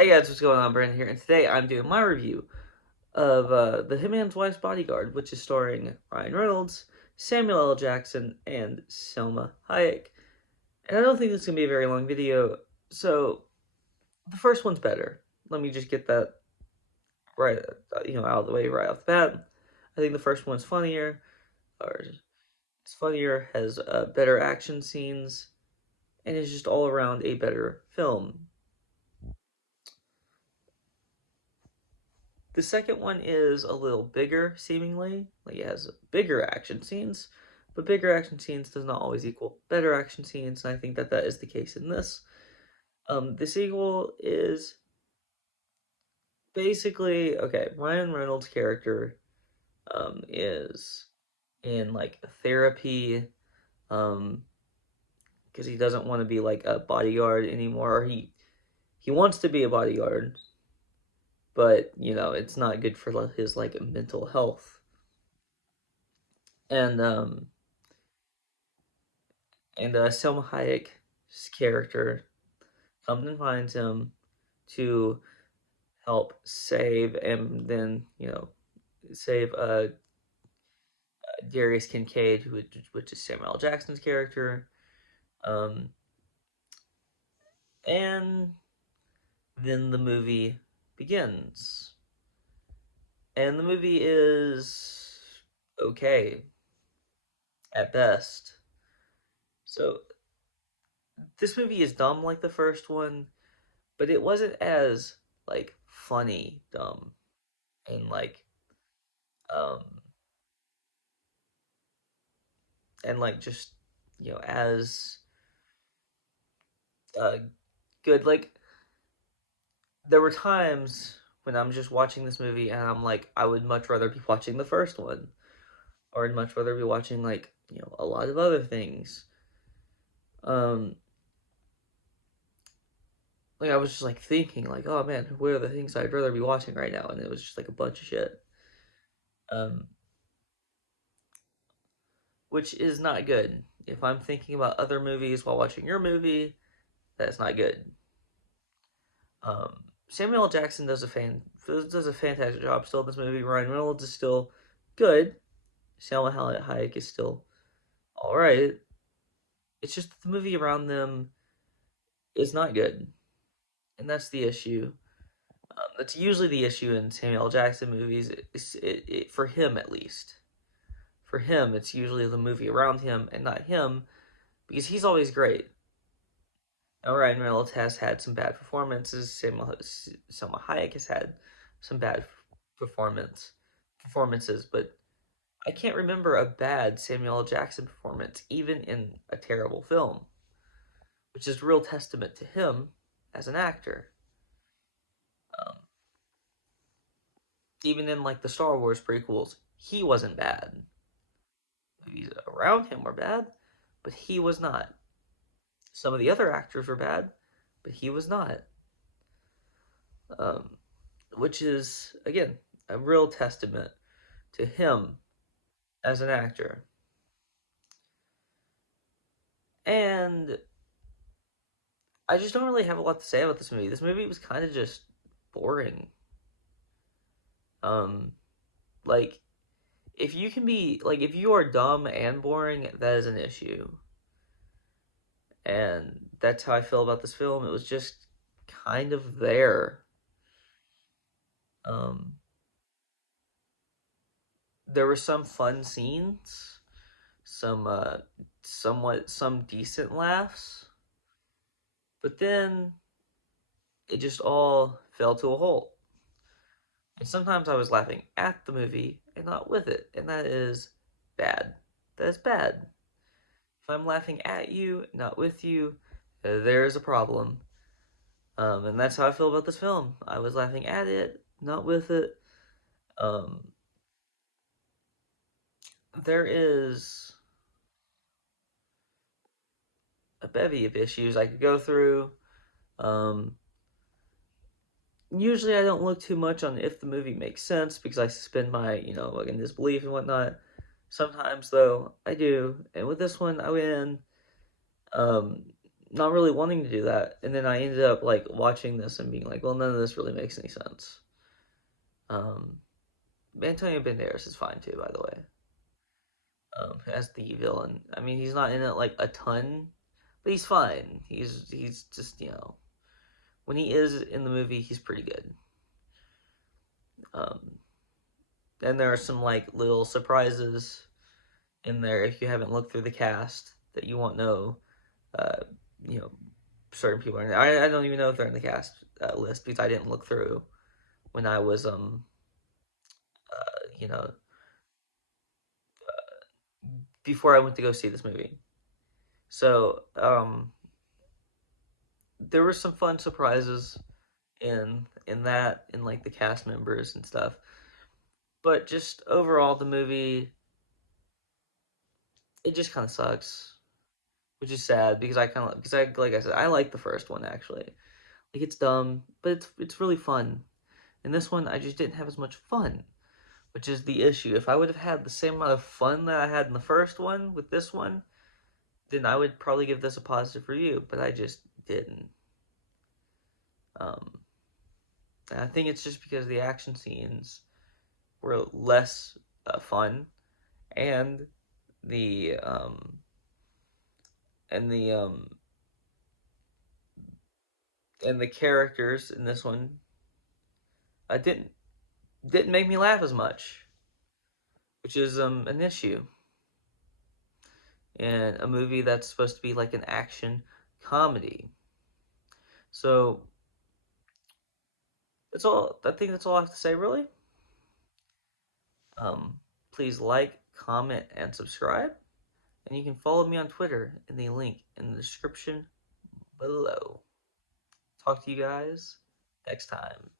Hey guys, what's going on? Brandon here, and today I'm doing my review of The Hitman's Wife's Bodyguard, which is starring Ryan Reynolds, Samuel L. Jackson, and Selma Hayek. And I don't think this is going to be a very long video, so the first one's better. Let me just get that right, out of the way right off the bat. I think the first one's funnier, or it's funnier, has better action scenes, and is just all around a better film. The second one is a little bigger, seemingly. Like it has bigger action scenes, but bigger action scenes does not always equal better action scenes, and I think that that is the case in this. The sequel is basically okay. Ryan Reynolds' character is in like therapy um because he doesn't want to be like a bodyguard anymore. Or he wants to be a bodyguard, but it's not good for his like mental health. And Selma Hayek's character comes and finds him to help save and then save Darius Kincaid, which is Samuel L. Jackson's character, um, and then the movie begins, and the movie is okay at best. So this movie is dumb like the first one, but it wasn't as like funny dumb and um just as uh good. Like there were times when I'm just watching this movie and I'm like, I would much rather be watching the first one, or I'd much rather be watching like a lot of other things. um like I was just like thinking like, oh man, what are the things I'd rather be watching right now, and it was just like a bunch of shit, um which is not good. If I'm thinking about other movies while watching your movie, that's not good. Samuel L. Jackson does a fantastic job still in this movie. Ryan Reynolds is still good. Salma Hayek is still all right. It's just the movie around them is not good, and that's the issue. That's usually the issue in Samuel L. Jackson movies. For him, at least. For him, it's usually the movie around him and not him, because he's always great. Now, Ryan Reynolds has had some bad performances. Selma Hayek has had some bad performances, but I can't remember a bad Samuel L. Jackson performance, even in a terrible film, which is a real testament to him as an actor. Um, Even in like the Star Wars prequels, he wasn't bad. Movies around him were bad, but he was not. Some of the other actors were bad, but he was not. Um, which is, again, a real testament to him as an actor. And I just don't really have a lot to say about this movie. This movie was kind of just boring. Um, like if you can be like if you are dumb and boring, that is an issue. And that's how I feel about this film. It was just kind of there. Um, there were some fun scenes, some decent laughs, but then it just all fell to a halt. And sometimes I was laughing at the movie and not with it, and that is bad. That is bad. If I'm laughing at you, not with you, there's a problem. And that's how I feel about this film. I was laughing at it, not with it. Um, there is a bevy of issues I could go through. Um, Usually I don't look too much on if the movie makes sense because I suspend my, like in disbelief and whatnot. Sometimes though I do, and with this one I went in, um, not really wanting to do that, and then I ended up like watching this and being like, well, none of this really makes any sense. Um, Antonio Banderas is fine too, by the way, as the villain. I mean, he's not in it like a ton, but he's fine. He's just when he is in the movie, he's pretty good. Um, and there are some like little surprises in there if you haven't looked through the cast that you won't know. Uh, you know, certain people are in there. I don't even know if they're in the cast list because I didn't look through when I was you know before I went to go see this movie. So there were some fun surprises in that in like the cast members and stuff. But just overall, the movie it just kind of sucks, which is sad because I kind of because I like I said I like the first one actually. Like it's dumb, but it's really fun. In this one, I just didn't have as much fun, which is the issue. If I would have had the same amount of fun that I had in the first one with this one, then I would probably give this a positive review, but I just didn't. Um, I think it's just because the action scenes were less fun, and the um, and the and the characters in this one I didn't make me laugh as much, which is an issue in a movie that's supposed to be like an action comedy. So that's all. I think that's all I have to say, really. Um, Please like, comment, and subscribe, and you can follow me on Twitter in the link in the description below. Talk to you guys next time.